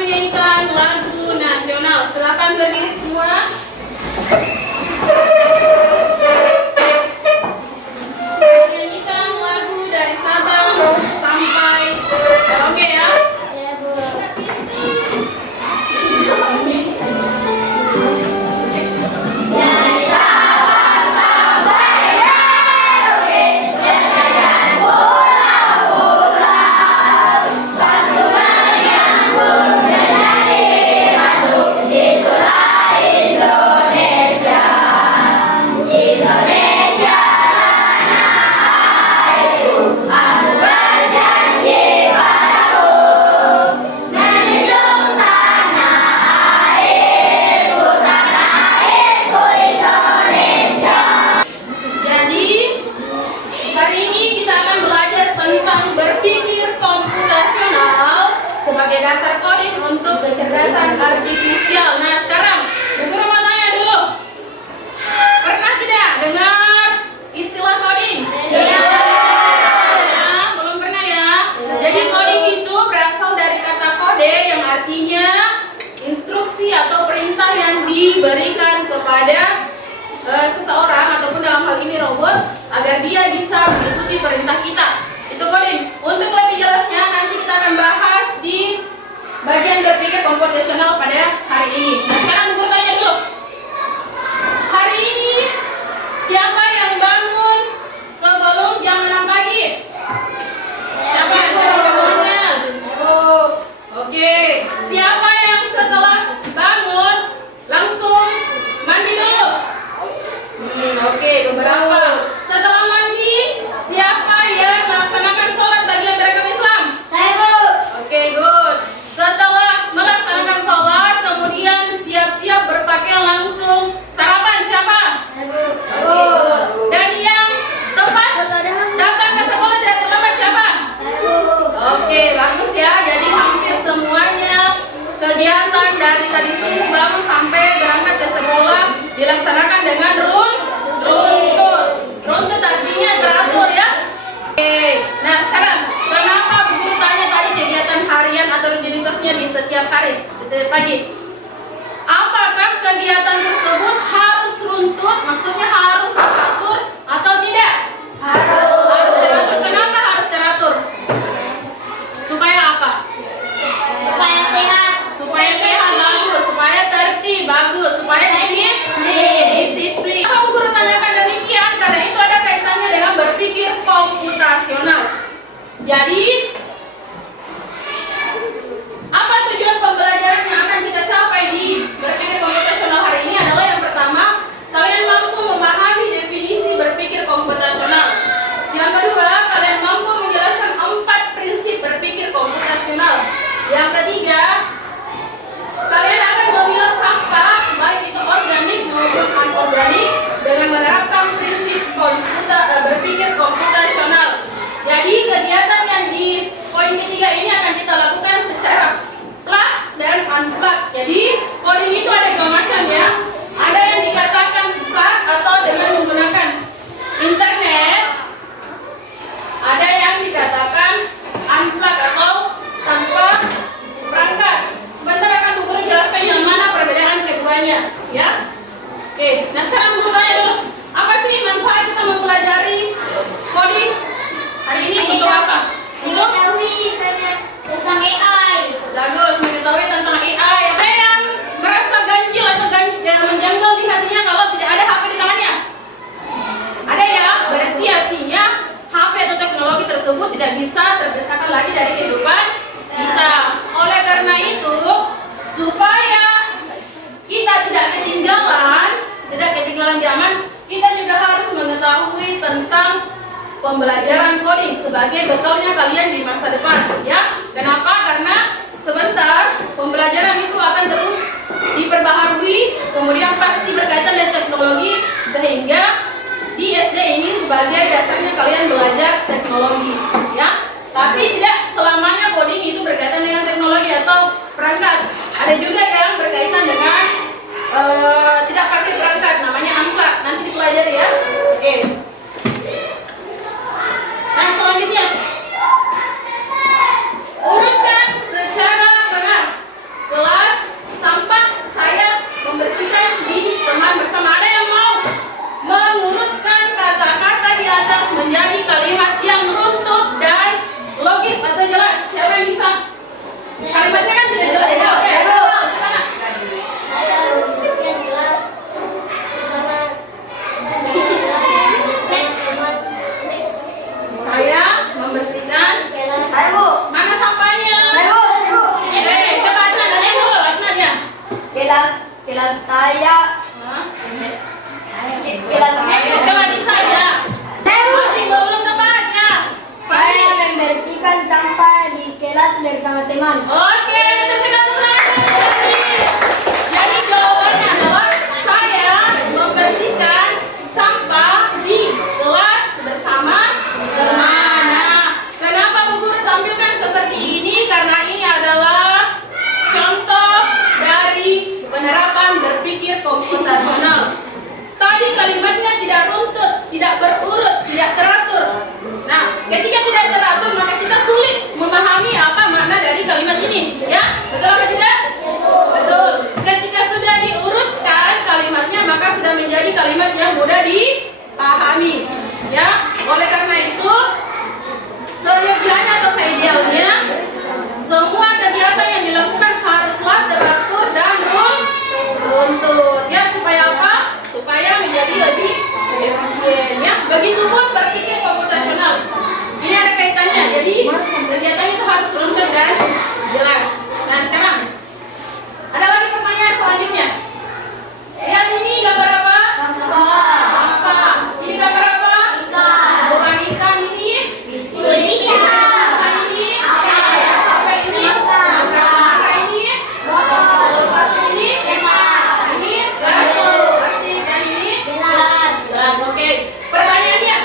menyanyikan lagu nasional. Silakan berdiri semua. Menyanyikan lagu dari Sabang sampai Merauke ya. Sebagai dasar coding untuk kecerdasan artifisial. Nah, sekarang Bu Guru mau tanya dulu. Pernah tidak dengar istilah coding? Ya, belum pernah ya. Jadi coding itu berasal dari kata kode yang artinya instruksi atau perintah yang diberikan kepada seseorang ataupun dalam hal ini robot agar dia bisa mengikuti perintah kita. Itu coding. Untuk lebih jelasnya nanti kita akan bahas di bagian berpikir komputasional pada hari ini. Nah, sekarang gue tanya dulu. Hari ini siapa yang bangun sebelum jam 6 pagi? Siapa yang bangunnya? Oh, oke. Siapa yang setelah bangun langsung mandi dulu? Oke, beberapa. Setelah mandi, siapa yang melaksanakan sholat bagi yang beragama Islam? Saya, Bu. Oke, good. Setelah melaksanakan sholat, kemudian siap-siap berpakaian langsung sarapan, siapa? Saya, Bu. Oke, dan yang tepat datang ke sekolah tidak terlambat siapa? Saya, Bu. Oke, bagus ya. Jadi hampir semuanya kegiatan dari tadi subuh bangun sampai berangkat ke sekolah dilaksanakan dengan runtut artinya teratur ya. Oke, nah sekarang kenapa Bu Guru tanya tadi kegiatan harian atau rutinitasnya di setiap hari, di setiap pagi? Apakah kegiatan tersebut harus runtut, maksudnya harus teratur atau tidak? Harus teratur. Kenapa harus teratur? Supaya apa? Supaya sehat. Supaya sehat, bagus. Supaya tertib, bagus. Supaya disiplin. Apa Bu Guru tanyakan demikian? Karena itu ada kaitannya dengan berpikir komputasional. Jadi, apa tujuan pembelajaran yang akan kita capai di berpikir komputasional hari ini adalah yang pertama, kalian mampu memahami definisi berpikir komputasional. Yang kedua, kalian mampu menjelaskan 4 prinsip berpikir komputasional. Yang ketiga, kalian akan memilah sampah, baik itu organik maupun anorganik, dengan menerapkan prinsip berpikir komputasional. Jadi kegiatan yang di poin ketiga ini akan kita lakukan secara plug dan unplug. Jadi coding itu ada 2 macam ya. Ada yang dikatakan plug atau dengan menggunakan internet. Ada yang dikatakan unplug atau tanpa perangkat. Sebentar akan Bu Guru jelaskan yang mana perbedaan keduanya ya. Oke, nah sekarang Bu Guru tanya dulu, apa sih manfaat kita mempelajari coding hari ini? Untuk apa? Untuk Mengetahui tentang AI. bagus, mengetahui tentang AI. Ada yang merasa ganjil atau menjanggal di hatinya kalau tidak ada HP di tangannya? Ada ya? Berarti artinya HP atau teknologi tersebut tidak bisa terpisahkan lagi dari kehidupan kita. Oleh karena itu, supaya kita tidak ketinggalan zaman, kita juga harus mengetahui tentang pembelajaran coding sebagai bekalnya kalian di masa depan ya. Kenapa? Karena sebentar pembelajaran itu akan terus diperbaharui, kemudian pasti berkaitan dengan teknologi, sehingga di SD ini sebagai dasarnya kalian belajar teknologi ya. Tapi tidak selamanya coding itu berkaitan dengan teknologi atau perangkat. Ada juga yang berkaitan dengan tidak pakai perangkat, namanya unplug. Nanti dipelajari ya. Oke. Nah, selanjutnya urutkan secara benar teman. Oke, kita sekarang mulai. Jadi jawabannya adalah saya membersihkan sampah di kelas bersama teman. Nah, kenapa Bu Guru tampilkan seperti ini? Karena ini adalah contoh dari penerapan berpikir komputasional. Tadi kalimatnya tidak runtut, tidak berurut, tidak teratur. Nah, ketika tidak teratur maka kita sulit memahami apa makna dari kalimat ini, ya? Betul apa tidak? Betul. Ketika sudah diurutkan kalimatnya maka sudah menjadi kalimat yang mudah dipahami, ya? Oleh karena itu, seyogyanya atau seidealnya semua kegiatan yang dilakukan haruslah teratur dan runtut, ya? Supaya apa? Supaya menjadi lebih efisien, ya. Begitupun berpikir komputasional. Ini ada kaitannya. Jadi kegiatan itu harus runtut dan jelas. Nah, sekarang ada lagi pertanyaan selanjutnya. Lihat ini gambar apa? Sampah. Ini gambar apa? Bukan ikan ini. Apa ini? Apa ini? Apa ini? Kulkas ini. Ini plastik. Dan ini jelas. Oke. Pertanyaannya,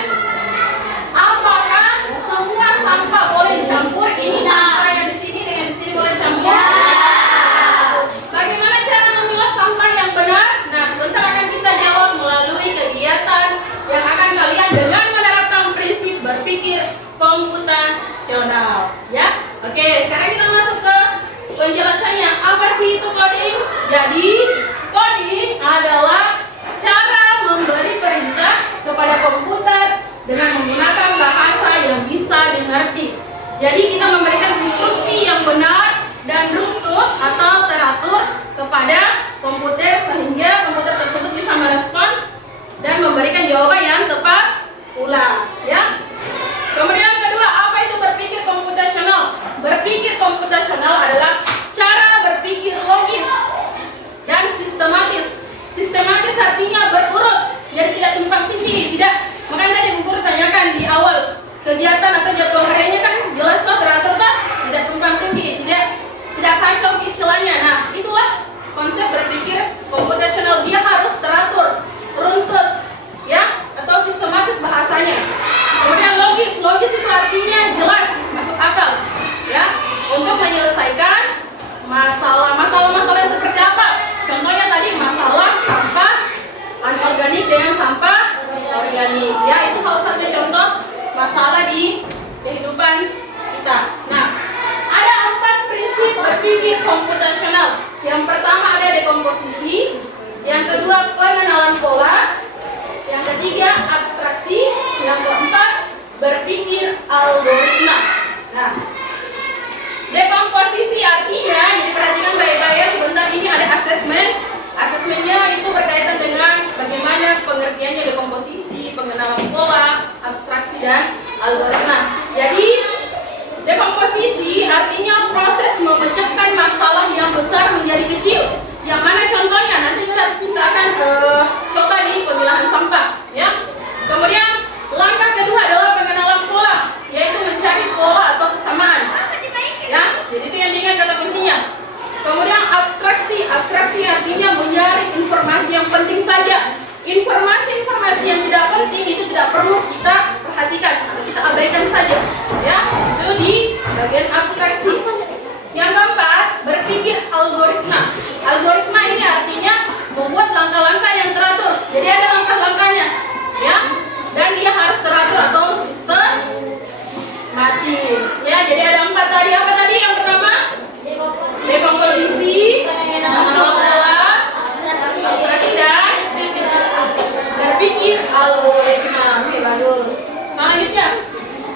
apakah semua sampah boleh dicampur? Ini sampah yang di sini dengan di sini boleh dicampur? Bagaimana cara memilah sampah yang benar? Nah, sebentar akan kita jawab melalui kegiatan yang akan kalian dengan menerapkan prinsip berpikir komputasional, ya. Oke, sekarang kita masuk ke penjelasannya. Apa sih itu coding? Jadi, coding adalah cara memberi perintah kepada komputer dengan menggunakan bahasa yang bisa dimengerti. Jadi kita memberikan instruksi yang benar dan runtut atau teratur kepada komputer sehingga komputer tersebut bisa merespon dan memberikan jawaban yang tepat pula, ya. Kemudian yang kedua, apa itu berpikir komputasional? Berpikir komputasional adalah cara berpikir logis dan sistematis. Sistematis artinya berurut, jadi tidak tumpang tindih, tidak. Makanya tadi Bu Guru tanyakan di awal, kegiatan atau jadwal hariannya kan jelas toh, teratur toh, tidak tumpang tindih, tidak kacau istilahnya. Nah, itulah konsep berpikir komputasional. Dia harus teratur, runtut, ya, atau sistematis bahasanya. Kemudian logis itu artinya jelas, masuk akal, ya, untuk menyelesaikan masalah yang seperti apa? Contohnya tadi masalah sampah anorganik dengan sampah organik, ya, itu salah satu contoh masalah di kehidupan kita. Nah, ada 4 prinsip berpikir komputasional. Yang pertama ada dekomposisi, yang kedua pengenalan pola, yang ketiga abstraksi, yang keempat berpikir algoritma. Nah, dekomposisi artinya, jadi perhatikan baik-baik ya, sebentar ini ada asesmen. Asesmennya itu berkaitan dengan bagaimana pengertiannya dekomposisi, pengenalan pola, abstraksi, dan algoritma. Jadi, dekomposisi artinya proses memecahkan masalah yang besar menjadi kecil. Yang mana contohnya? Nanti kita akan coba di pemilahan sampah, ya. Kemudian, langkah kedua adalah pengenalan pola, yaitu mencari pola atau kesamaan. Ya, jadi itu yang diingat kata kuncinya. Kemudian abstraksi artinya menyaring informasi yang penting saja. Informasi yang tidak penting itu tidak perlu kita perhatikan atau kita abaikan saja, ya. Itu di bagian abstraksi. Yang keempat, berpikir algoritma. Algoritma ini artinya membuat langkah-langkah yang teratur. Jadi ada langkah-langkahnya, ya. Dan dia harus teratur atau sistematis, ya. Jadi ada 4 tadi. Apa tadi? Yang pertama, dekomposisi, pengenalan pola, abstraksi, dan berpikir algoritma. Oke, bagus. Selanjutnya,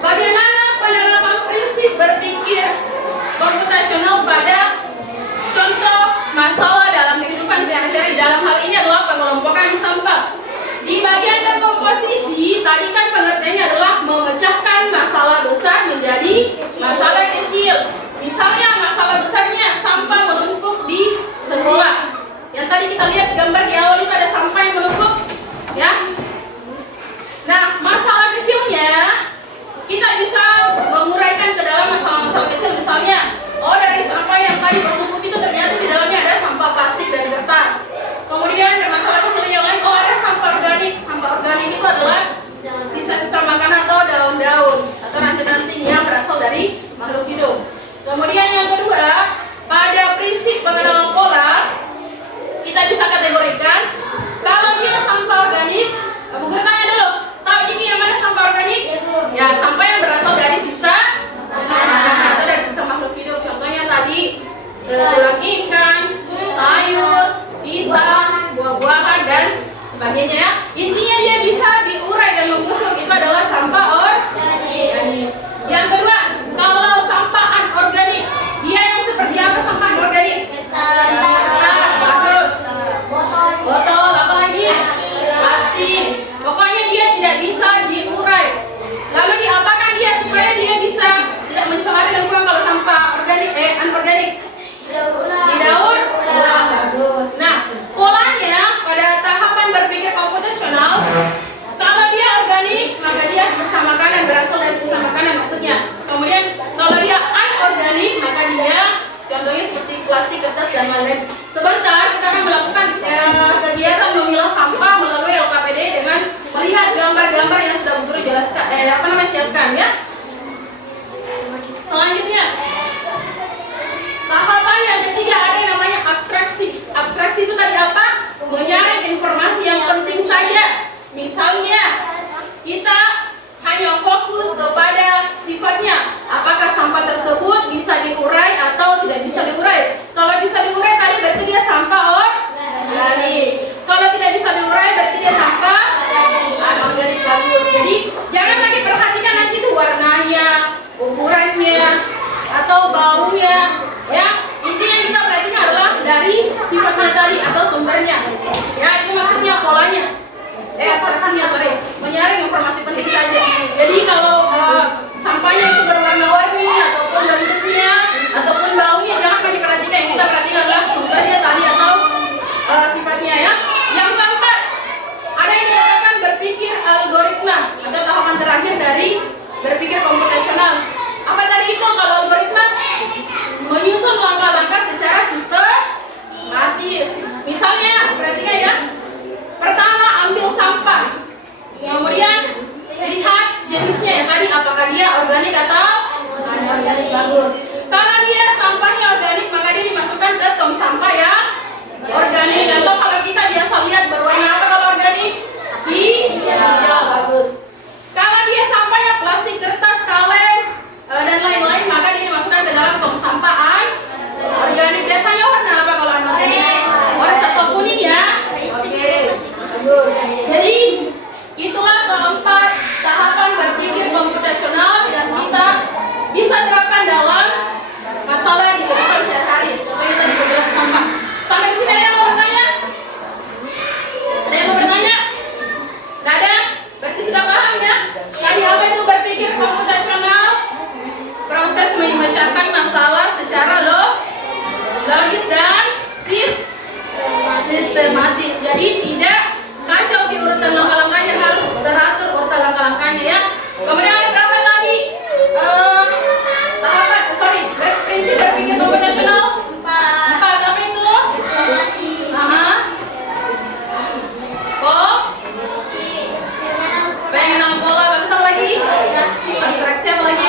bagaimana penerapan prinsip berpikir komputasional pada contoh masalah dalam kehidupan sehari-hari? Dalam hal ini adalah pengelompokan sampah. Di bagian dekomposisi, tadi kan pengertiannya adalah memecahkan masalah besar menjadi masalah kecil. Misalnya masalah besarnya sampah menumpuk di sekolah. Yang tadi kita lihat gambar di awal itu ada sampah yang menumpuk, ya. Nah, masalah kecilnya kita bisa menguraikan ke dalam masalah-masalah kecil. Misalnya, dari organik? Didaur ulang. Bagus. Nah, polanya pada tahapan berpikir komputasional, kalau dia organik maka dia sisa makanan, berasal dari sisa makanan maksudnya. Kemudian kalau dia anorganik maka dia contohnya seperti plastik, kertas dan lain-lain. Sebentar kita akan melakukan kegiatan memilah sampah melalui LKPD dengan melihat gambar-gambar yang sudah Bu Guru jelaskan, siapkan ya. Selanjutnya, tahapan yang ketiga ada yang namanya abstraksi. Abstraksi itu tadi apa? Menyaring informasi yang penting saja. Misalnya, kita hanya fokus kepada sifatnya. Apakah sampah tersebut bisa diurai atau tidak bisa diurai? Kalau bisa diurai tadi berarti dia sampah organik. Kalau tidak bisa diurai berarti dia sampah anorganik. Bagus. Jadi jangan lagi perhatikan nanti itu warnanya, ukurannya, atau baunya. Ya, intinya kita perhatikan adalah dari sifatnya tadi atau sumbernya. Ya, itu maksudnya polanya. Abstraksinya, menyaring informasi penting saja. Jadi kalau sampahnya itu berwarna-warni ataupun bentuknya ataupun baunya jangan lagi perhatikan. Yang kita perhatikan adalah sumbernya tadi atau sifatnya ya. Yang keempat, ada yang dikatakan berpikir algoritma atau tahapan terakhir dari berpikir komputasional. Apa tadi itu kalau algoritma? Menyusun langkah-langkah secara sistematis. Misalnya, perhatikan ya. Pertama, ambil sampah. Kemudian lihat jenisnya ya tadi, apakah dia organik atau anorganik. Bagus. Kalau dia sampahnya organik maka dia dimasukkan ke tong sampah ya organik. Atau kalau kita biasa lihat berwarna apa kalau organik? Hijau. Bagus. Kalau dia sampahnya plastik, kertas, kaleng dan lain-lain maka dia dimasukkan ke dalam tong sampah organik. Biasanya warna apa kalau anorganik? Warna atau kuning ya. Oke. Bagus. Jadi itulah keempat tahapan berpikir komputasional yang kita bisa terapkan dalam masalah di kehidupan sehari-hari. Seperti tadi berbilang sampah. Sampai di sini ada yang mau bertanya? Ada yang mau bertanya? Gak ada? Berarti sudah paham ya? Tadi apa itu berpikir komputasional? Proses memecahkan masalah secara logis dan sistematis. Jadi tidak kacau di urutan langkah-langkahnya, harus teratur urutan langkah-langkahnya ya. Kemudian ada berapa tadi tahapan? Prinsip berpikir komputasional 4. Apa itu? Pengenal pola. Bagus. Apa lagi? Abstraksi. Apa lagi?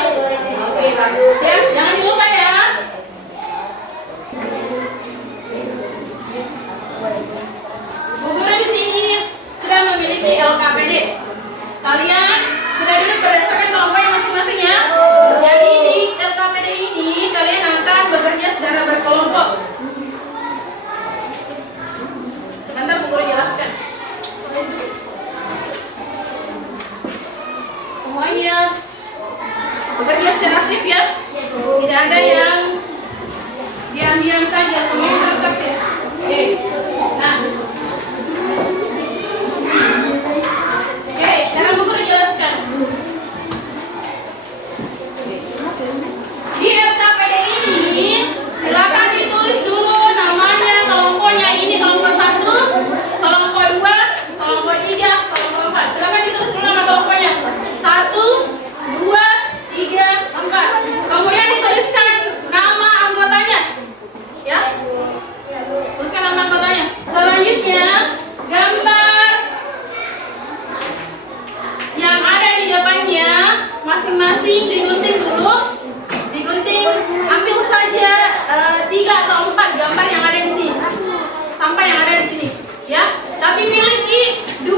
Oke, bagus ya. Jangan dilupa ya. Bu Guru di sini sudah memiliki LKPD. Kalian sudah duduk berdasarkan kelompoknya masing-masing ya. Jadi di LKPD ini kalian akan bekerja secara berkelompok. Sebentar Bu Guru jelaskan. Semuanya bekerja secara aktif ya. Tidak ada yang diam-diam saja, semuanya harus aktif. Oke. Nah, sekarang Bu Guru jelaskan. Di LKPD ini silakan ditulis dulu namanya, kelompoknya ini kelompok 1, kelompok 2, kelompok 3, kelompok 4. Silakan ditulis dulu nama kelompoknya. 1, 2, 3, 4. Kemudian dituliskan nama anggotanya. Ya. Tuliskan nama anggotanya. Selanjutnya gambar yang ada di depannya masing-masing digunting dulu. Ambil saja 3 atau 4 gambar yang ada di sini. Sampah yang ada di sini, ya. Tapi miliki 2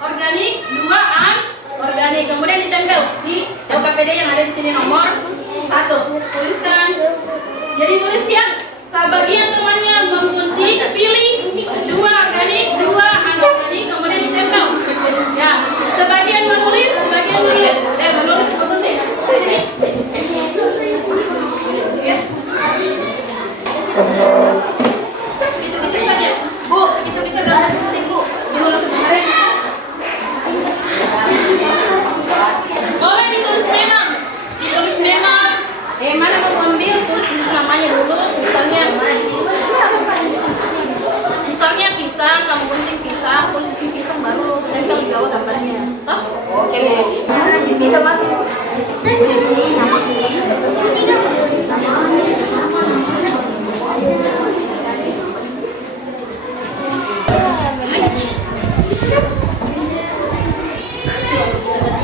organik, 2 anorganik. Kemudian ditempel di LKPD yang ada di sini nomor 1. Tuliskan. Jadi tulis ya. Sebagian temannya menggunting, pilih 2 organik, 2 anorganik, kemudian ditempel. Ya. Sebagian menulis, sebagian menulis. Menulis menggunting. Di sini. Ya. Sedikit-sedikit saja. Bu, sedikit-sedikit gambar Bu. Dulu sebentar. Boleh ditulis memang. Mana mau ambil, tulis namanya dulu. Bisa masuk.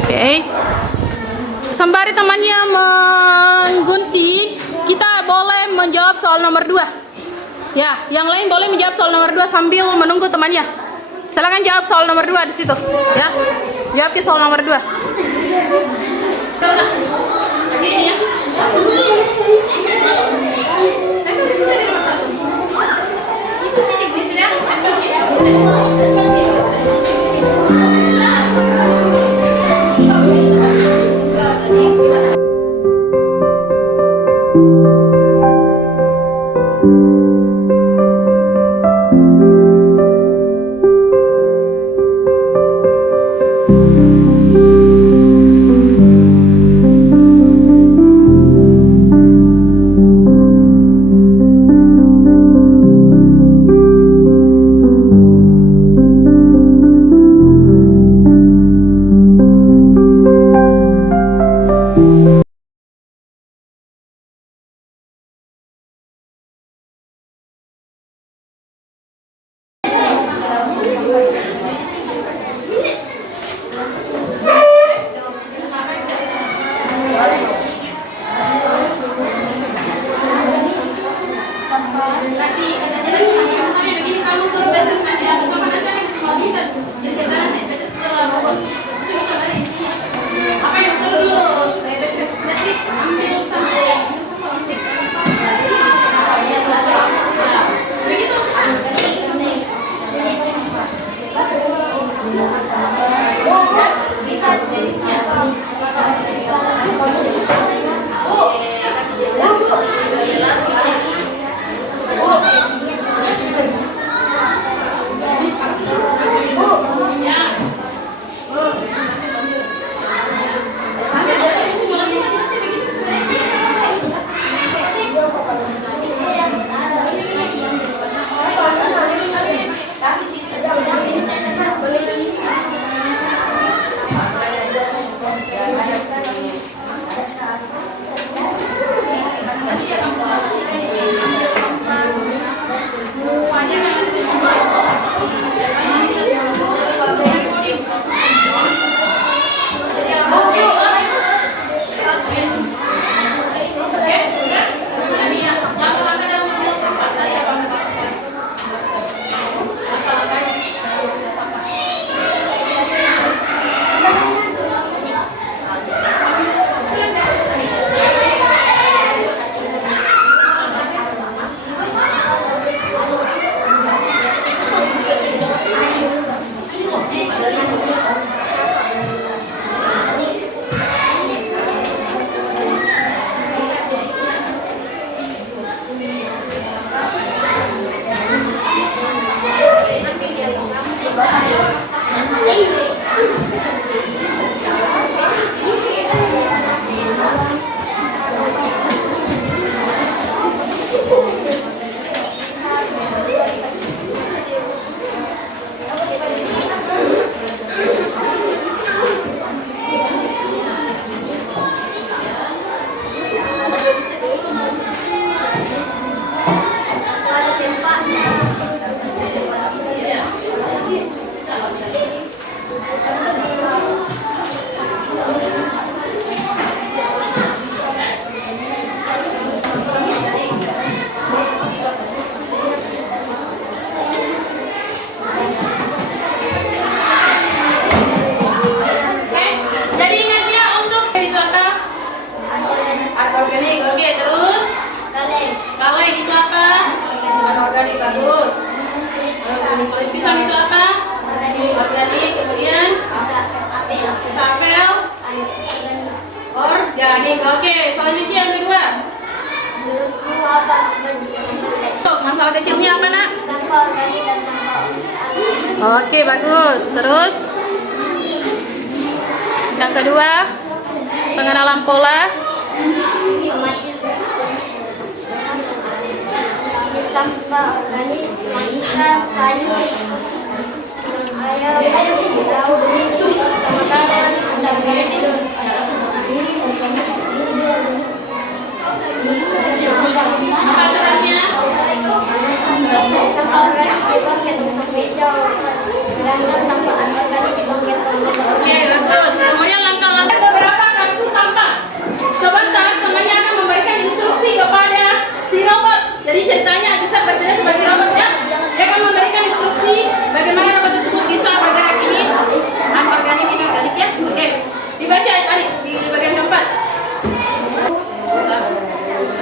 Oke. Sembari temannya menggunting, kita boleh menjawab soal nomor 2. Ya, yang lain boleh menjawab soal nomor 2 sambil menunggu temannya. Silakan jawab soal nomor 2 di situ, ya. Jawab ke soal nomor 2. Ini ya. Pisang itu apa? Organik. Kemudian sapel organik. Oke, selanjutnya yang kedua. Menurutku apa? Masalah kecilnya apa, Nak? Sampah organik dan sampah asli. Oke, bagus. Terus yang kedua, pengenalan pola. Sampah organik, ikan, sayur, ayam, daun, sama karang. organik tidur. Apa aturannya? Sampah organik dibuang ke tong sampah hijau. Sedangkan sampah anorganik dibuang ke tong sampah Oke, bagus. Kemudian langkah-langkah beberapa kartu sampah. Sebentar, temannya akan memberikan instruksi kepada si robot. Jadi ceritanya bisa bekerja sebagai robot ya. Dia akan memberikan instruksi bagaimana robot tersebut bisa bergerak ini anorganik, inorganik ya. Oke, dibaca tadi di bagian keempat.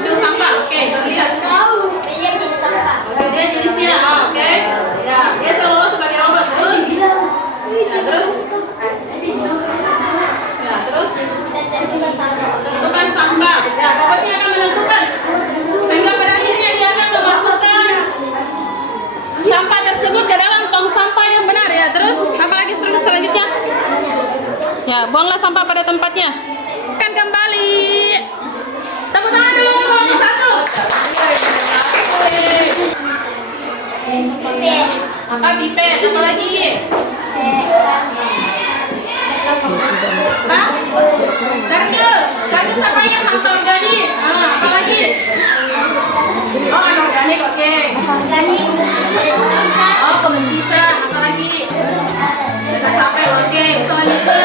Itu sampah. Oke, terlihat. Iya, jadi sampah. Dia jenisnya. Oke. Ya, dia selalu sebagai robot. Terus. Ya, terus. Ya, terus. Dan tentukan sampah. Tentukan sampah. Ya, robotnya akan menentukan. Sehingga pada akhirnya dia akan memasukkan sampah tersebut ke dalam tong sampah yang benar ya. Terus, apalagi selanjutnya? Ya, buanglah sampah pada tempatnya. Kan kembali. Tepuk tangan dulu untuk satu. Pipet. Apa pipet? Apa lagi? Hah? Kardus. Kardus apa ya? Sampah organik. Apa lagi? Oh, anorganik. Oke. Organik. Bisa. Oh, kemen bisa. Apa lagi? Bisa sampai. Oke. Selanjutnya.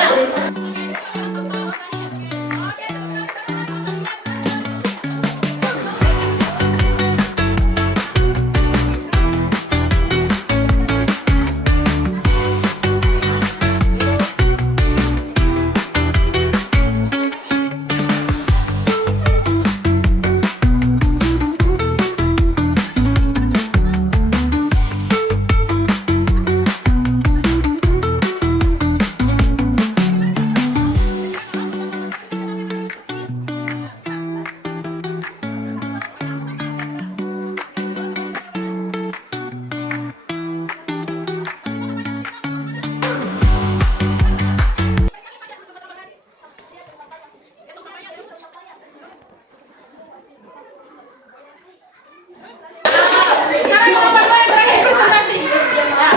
Sekarang nomor dua yang terakhir presentasi. Ya,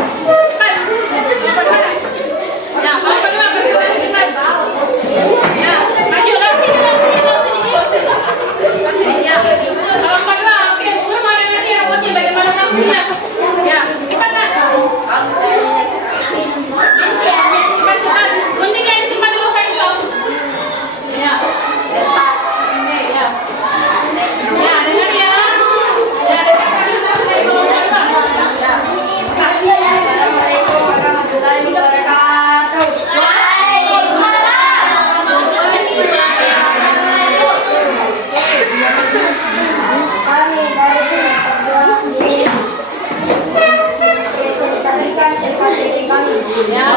cepat. Nomor mana? Ya, nomor dua presentasi cepat. Ya, maju lewat sini, lewat sini, lewat sini, lewat sini. Lewat sini, ya. Nomor dua, oke. Sebelum ada nanti robotnya bagaimana fungsinya? Ya, cepat nak. Cepat, cepat. Guntingnya disimpan dulu Faisal. Ya. Oke, ya. Ya, dengar ya. Ya, dengar presentasi dari kelompok dua. Ya. Assalamualaikum warahmatullahi wabarakatuh. Kami dari Perjuangan sendiri presentasikan strategi kami. Ya.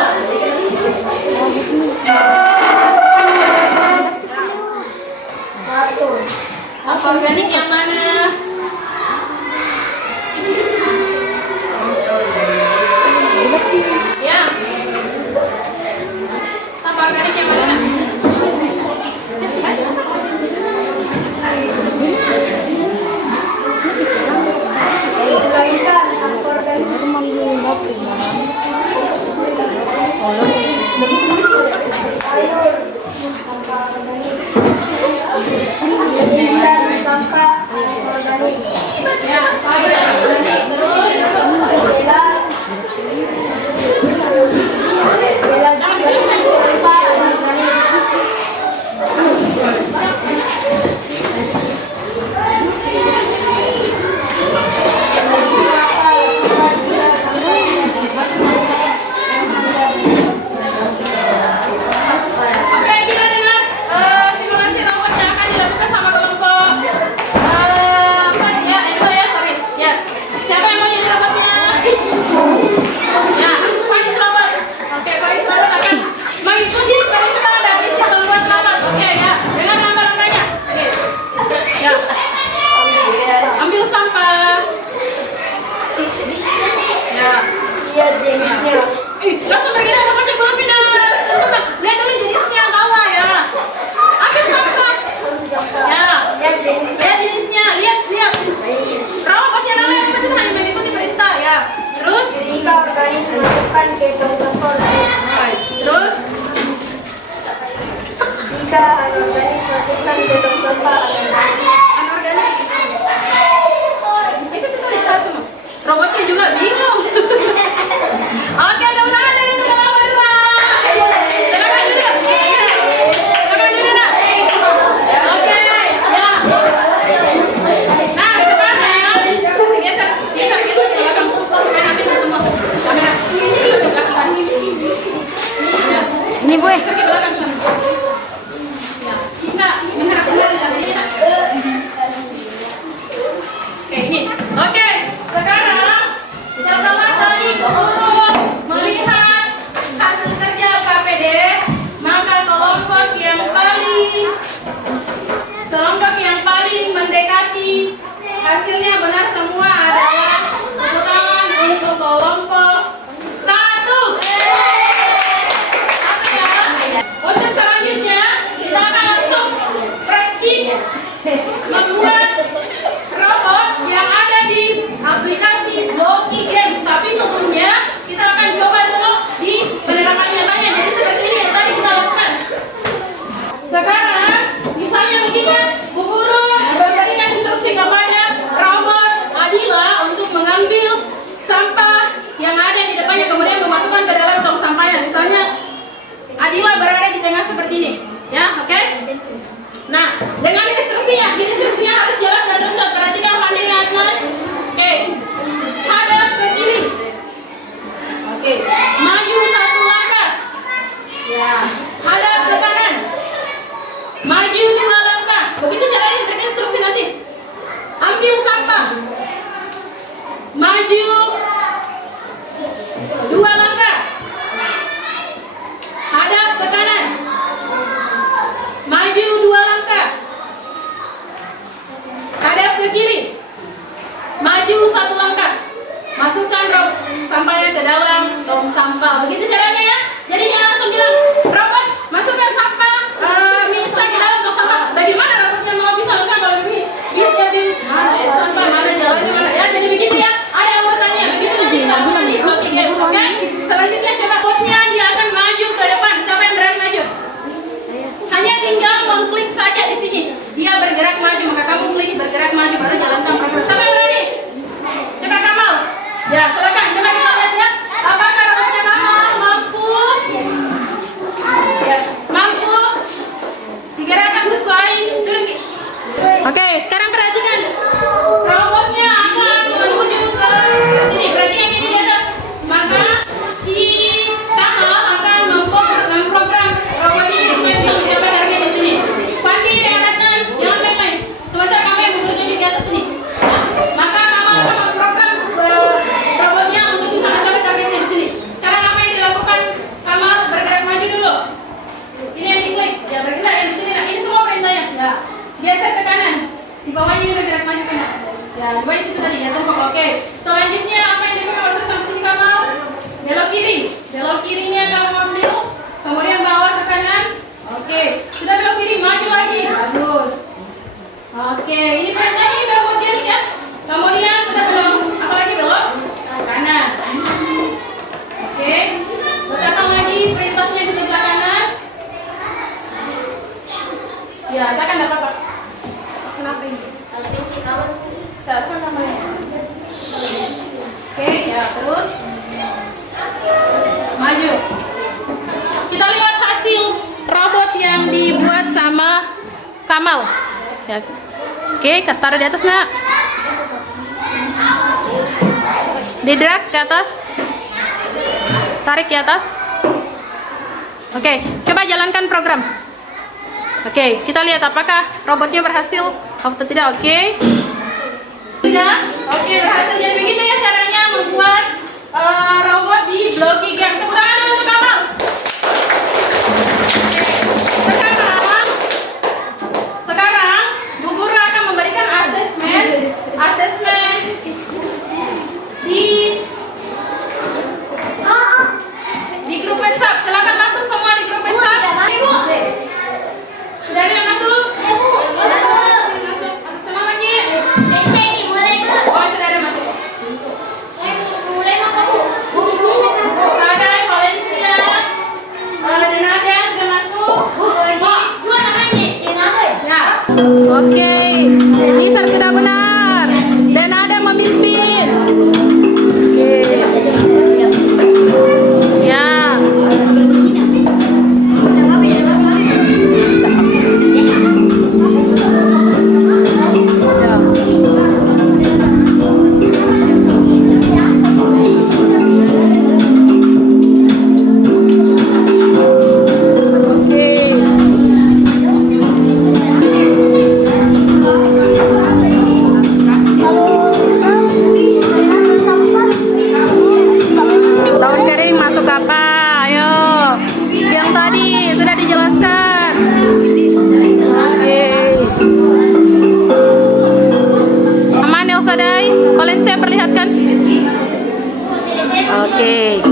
Satu, Sampah organik yang mana? Ya. Sampah organik yang mana? kembalikan sampah organik. Sayur, sampah organik. Sembilan sampah organik. Ya, sampah organik. Terus. Gelas. Gelas sampah organik. Oke, kita dengar simulasi robot yang akan dilakukan sama kelompok 4 ya, 2 ya, sorry. Yes. Oke, ini. Oke, sekarang setelah tadi guru melihat hasil kerja KPD, maka kelompok yang paling mendekati hasilnya benar semua adalah tepuk tangan untuk kelompok 1. Untuk selanjutnya kita akan langsung praktik membuat robot yang ada di aplikasi Blocky Games. Tapi sebelumnya kita akan coba dulu di penerapan nyatanya. Jadi seperti ini yang tadi kita lakukan. Sekarang misalnya begini, Bu Guru memberikan instruksi kepada robot Adila untuk mengambil sampah yang ada di depannya, kemudian memasukkan ke dalam tong sampahnya. Misalnya Adila berada di tengah seperti ini, ya, oke? Nah, dengan instruksinya harus jelas dan runtut. Perhatikan pandangnya Adila. Oke, hadap ke kiri. Oke, maju 1 langkah. Ya, hadap ke kanan. Maju 2 langkah. Begitu caranya berikan instruksi nanti. Ambil sampah. Maju 2 langkah. Hadap ke kanan. Maju 2 langkah. Hadap ke kiri. Maju 1 langkah. Masukkan sampahnya ke dalam tong sampah. Begitu caranya ya. Jadi jangan langsung bilang, robot masukkan sampah mie instan ke dalam tong sampah. Bagaimana robotnya mau bisa langsung kalau begini? Biar jadi mana ya sampah, mana jalannya mana ya. Jadi begitu ya. Ada urutannya. Begitu dilakukan di Blocky Games, oke? Selanjutnya coba botnya dia akan maju ke depan. Siapa yang berani maju? Hanya tinggal mengklik saja di sini. Dia bergerak maju, maka kamu klik bergerak maju baru jalankan program. Siapa yang berani? Coba Kamal. Ya, silakan. Coba kita lihat ya. Apakah robotnya Kamal mampu? Ya, mampu digerakkan sesuai duduk. Oke, sekarang perhatikan. Robotnya akan menuju ke sini. Perhatikan ini di atas. Maka si Kamal akan memprogram robot ini supaya bisa mencapai target di sini. Pandi dengan Adnan, jangan main-main. Sebentar kamu yang bekerja di atas sini. Nah, maka Kamal akan memprogram robotnya untuk bisa mencapai targetnya di sini. Sekarang apa yang dilakukan? Kamal bergerak maju dulu. Ini yang diklik, ya bergerak yang di sini. Nah, ini semua perintahnya. Ya, geser ke kanan. Di bawahnya ini bergerak maju ke kanan. Ya, di bawah situ tadi ya tumpuk. Oke. Selanjutnya apa yang dilakukan? Maksudnya sampai sini Kamal. Belok kiri. Belok kirinya kamu ambil. Kemudian bawah ke kanan. Oke. Sudah belok kiri, maju lagi. Bagus. Oke, ini perintah ini udah buat games ya. Kemudian sudah belok, apalagi belok kanan. Oke. Tekan lagi perintahnya di sebelah kanan. Ya, tekan enggak apa-apa. Kenapa ini? Salpinci kawan. Telepon namanya. Oke, ya terus maju. Kita lihat hasil robot yang dibuat sama Kamal. Ya. Oke, kasih taruh di atas nak. Didrag ke atas. Tarik ke atas. Oke, coba jalankan program. Oke, kita lihat apakah robotnya berhasil atau tidak. Oke. Tidak. Oke, berhasil. Jadi begitu ya caranya membuat robot di Blocky Games. Tepuk tangan dulu untuk Kamal. Sekarang Bu Guru akan memberikan asesmen di grup WhatsApp. Silakan masuk semua di grup WhatsApp. Sudah ada yang masuk? Masuk semua lagi. Mari, Valencia perlihatkan. Oke.